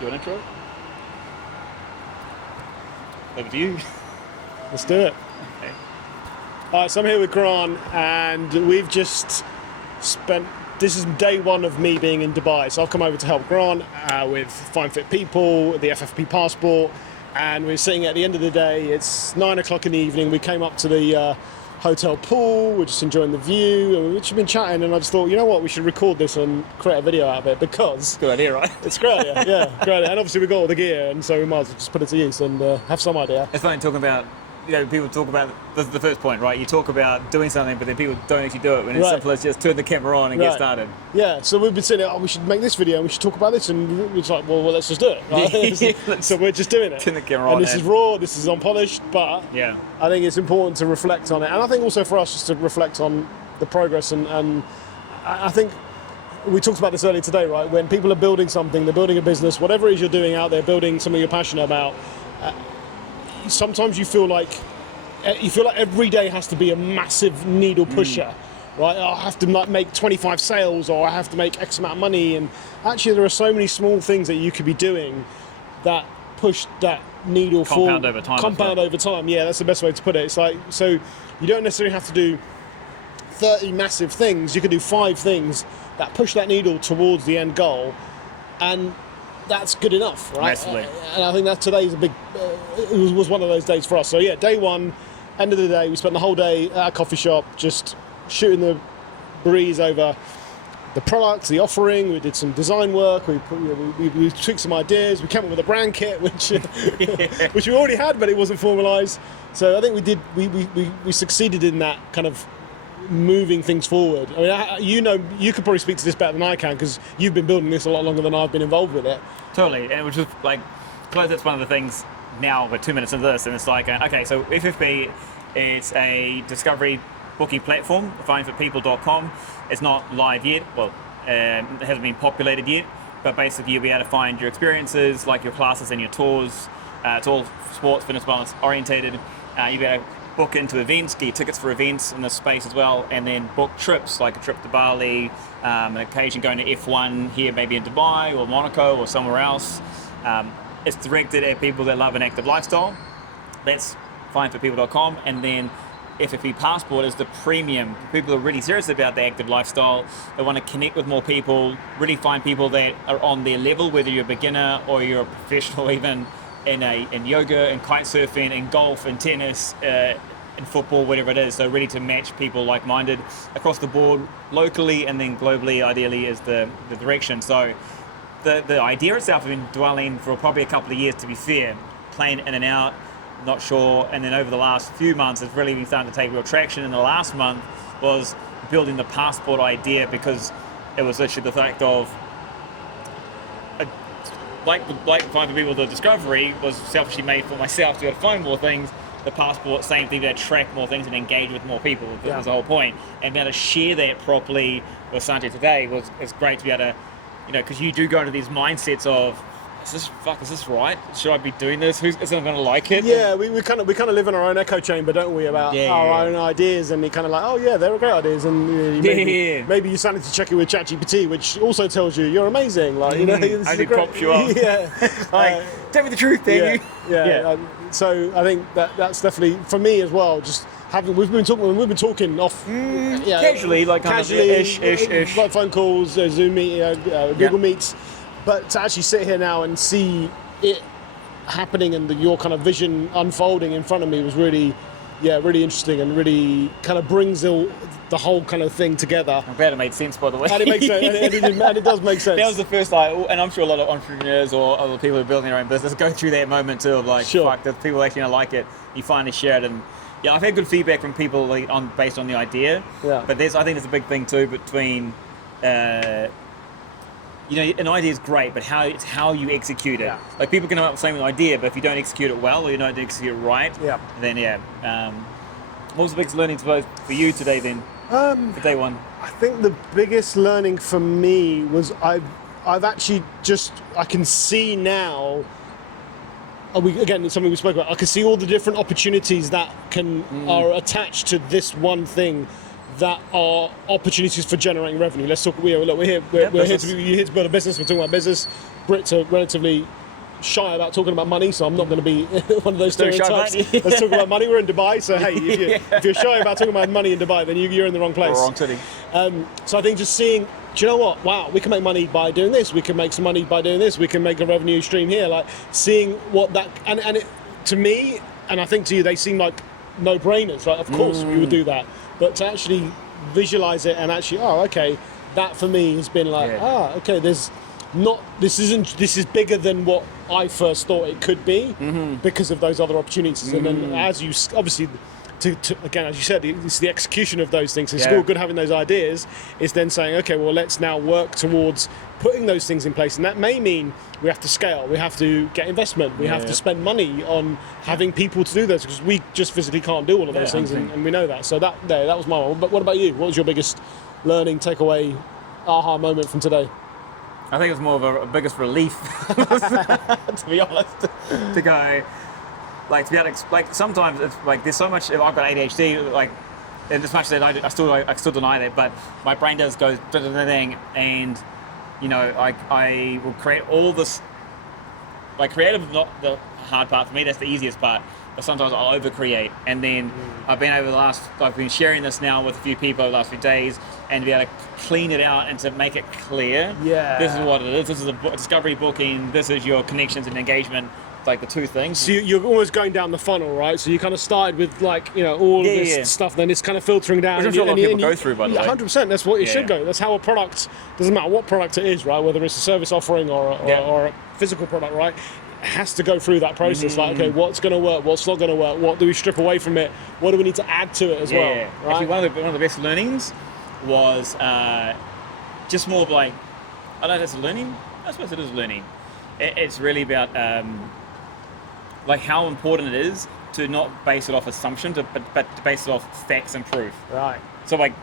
You want intro? Over to you. Let's do it. Okay. All right, so I'm here with Grant, and we've just spent. This is day one of me being in Dubai, so I've come over to help Grant with Fine Fit People, the FFP passport, and we're sitting at the end of the day. It's 9 o'clock in the evening. We came up to the hotel pool. We're just enjoying the view, and we've just been chatting. And I just thought, you know what, we should record this and create a video out of it because Good idea, right? it's a great idea. Yeah, great idea. And obviously we got all the gear, and so we might as well just put it to use and have some idea. It's funny talking about, people talk about, this is the first point, right? You talk about doing something, but then people don't actually do it when it's simple as just turn the camera on and get started. Yeah, so we've been saying, we should make this video and we should talk about this, and it's like, well, let's just do it. Right? So we're just doing it. Turn the camera on. And this is raw, this is unpolished, but yeah, I think it's important to reflect on it. And I think also for us just to reflect on the progress, and I think we talked about this earlier today, right? When people are building something, they're building a business, whatever it is you're doing out there, building something you're passionate about, sometimes you feel like every day has to be a massive needle pusher, right? I have to make 25 sales, or I have to make X amount of money. And actually, there are so many small things that you could be doing that push that needle forward. Compound over time. Yeah, that's the best way to put it. It's like, so you don't necessarily have to do 30 massive things. You can do 5 things that push that needle towards the end goal, and that's good enough, right? Massively. And I think that today's a big, it was one of those days for us. So yeah, day one, end of the day, we spent the whole day at a coffee shop just shooting the breeze over the products, the offering. We did some design work, we tweaked some ideas, we came up with a brand kit, which which we already had, but it wasn't formalised. So I think we succeeded in that kind of moving things forward. I mean, you could probably speak to this better than I can, because you've been building this a lot longer than I've been involved with it. Totally, and which is like, close. That's one of the things now. We're 2 minutes into this, and it's like, okay, so FFP is a discovery booking platform. FindFitPeople.com. It's not live yet. Well, it hasn't been populated yet, but basically you'll be able to find your experiences, like your classes and your tours. It's all sports, fitness, wellness orientated. You'll be able to book into events, get tickets for events in this space as well, and then book trips, like a trip to Bali, an occasion going to F1 here, maybe in Dubai or Monaco or somewhere else. It's directed at people that love an active lifestyle. That's findforpeople.com. And then FFP Passport is the premium. People are really serious about the active lifestyle. They want to connect with more people, really find people that are on their level, whether you're a beginner or you're a professional, even in yoga and kite surfing and golf and tennis and football, whatever it is. So really to match people like-minded across the board, locally and then globally, ideally, is the direction. So the idea itself, I've been dwelling for probably a couple of years, to be fair, playing in and out, not sure. And then over the last few months, it's really been starting to take real traction. And the last month was building the passport idea, because it was literally the fact of, like Find for People, the discovery was selfishly made for myself to be able to find more things. The passport, same thing, to attract more things and engage with more people. That was the whole point. And being able to share that properly with Sunjay today it's great to be able to, because you do go into these mindsets of, is this right? Should I be doing this? Is anyone going to like it? Yeah, we kind of live in our own echo chamber, don't we, about our own ideas, and we kind of like, oh yeah, they're great ideas, and maybe you started to check it with ChatGPT, which also tells you you're amazing, like only props you up. Yeah, tell me the truth, damn you. Yeah. So I think that's definitely for me as well. Just we've been talking off casually, like ish, like phone calls, Zoom meet, Google Meets. But to actually sit here now and see it happening and your kind of vision unfolding in front of me was really interesting, and really kind of brings the whole kind of thing together. I'm glad it made sense, by the way. And it makes sense, and it does make sense. That was the first, and I'm sure a lot of entrepreneurs or other people who are building their own business go through that moment too, of like, fuck, the people actually don't like it. You finally share it, and I've had good feedback from people based on the idea. Yeah. But I think there's a big thing too between. An idea is great, but it's how you execute it. Yeah. Like, people can come up with the same idea, but if you don't execute it well, or you don't execute it right, then what was the biggest learning for you today then? For day one? I think the biggest learning for me was I've actually I can see now. Again, it's something we spoke about. I can see all the different opportunities that are attached to this one thing that are opportunities for generating revenue. Let's talk. We're here. Yeah, You're here to build a business. We're talking about business. Brits are relatively shy about talking about money, so I'm not going to be one of those Don't shy stereotypes. about it. Let's talk about money. We're in Dubai, so hey, if you're shy about talking about money in Dubai, then you're in the wrong place. Wrong city. So I think just seeing, do you know what? Wow, we can make money by doing this. We can make some money by doing this. We can make a revenue stream here. Like seeing what that and it, to me, and I think to you, they seem like no-brainers. Right? Of course, we would do that, but to actually visualize it and actually, oh, okay, that for me has been like, okay, this is bigger than what I first thought it could be because of those other opportunities. And then as you obviously to again, as you said, it's the execution of those things. It's all good having those ideas. It's then saying, okay, well, let's now work towards putting those things in place, and that may mean we have to scale, we have to get investment, we have to spend money on having people to do this, because we just physically can't do all of those things, and we know that. So that was my one. But what about you? What was your biggest learning, takeaway, aha moment from today? I think it's more of a biggest relief, to be honest, to go, like, to be able to, like, sometimes it's like there's so much. I've got ADHD, like, and as much as I still deny that, but my brain does go thing, and you know, I will create all this. Like, creative is not the hard part for me. That's the easiest part. But sometimes I'll overcreate, and then I've been sharing this now with a few people over the last few days, and to be able to clean it out and to make it clear. Yeah. This is what it is. This is a discovery booking. This is your connections and engagement. Like the two things. So you're always going down the funnel, right? So you kind of started with, like, you know, all of this stuff, then it's kind of filtering down. Which I'm sure a lot of people go through, by the way. 100%. That's what it should go. That's how a product, doesn't matter what product it is, right? Whether it's a service offering or a physical product, right? It has to go through that process. Like, okay, what's going to work? What's not going to work? What do we strip away from it? What do we need to add to it as well? Right? Actually, one of the best learnings was just more of like, I don't know if it's learning. I suppose it is learning. It's really about like how important it is to not base it off assumption, but to base it off facts and proof. Right. So like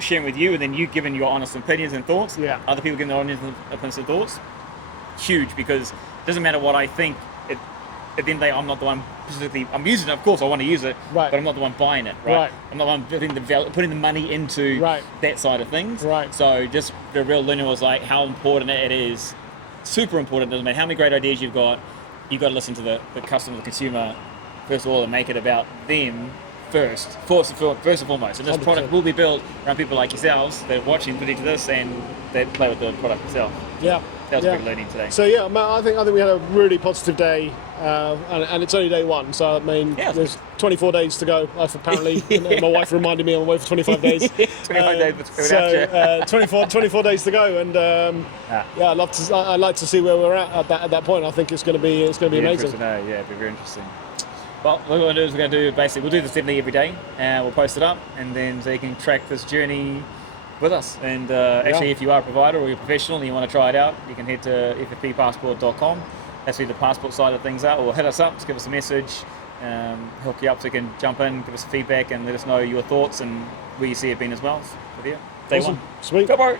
sharing with you, and then you giving your honest opinions and thoughts. Yeah. Other people giving their honest opinions and thoughts. Huge, because it doesn't matter what I think. At the end of the day, I'm not the one specifically. I'm using it, of course. I want to use it, but I'm not the one buying it. Right. I'm not the one putting the money into that side of things. Right. So just the real learning was like how important it is. Super important. Doesn't matter how many great ideas you've got. You've got to listen to the customer, the consumer, first of all, and make it about them first and foremost. And this 100%. Product will be built around people like yourselves that are watching, listening to this, and that play with the product itself. Yeah. That was a big learning today. So yeah, I think we had a really positive day, and it's only day one. So I mean, there's 24 days to go. Apparently, my wife reminded me I'm away for 25 days. 25 days. So 24 days to go, and I'd like to see where we're at that point. I think it's going to be amazing. Yeah, it'd be very interesting. Well, what we're going to do is we'll do this definitely every day, and we'll post it up, and then so you can track this journey with us. And actually, if you are a provider or you're a professional and you want to try it out, you can head to ffppassport.com. That's where the passport side of things are, or hit us up, just give us a message, hook you up so you can jump in, give us feedback, and let us know your thoughts and where you see it being as well. With you. Day one. Sweet. Go, bro.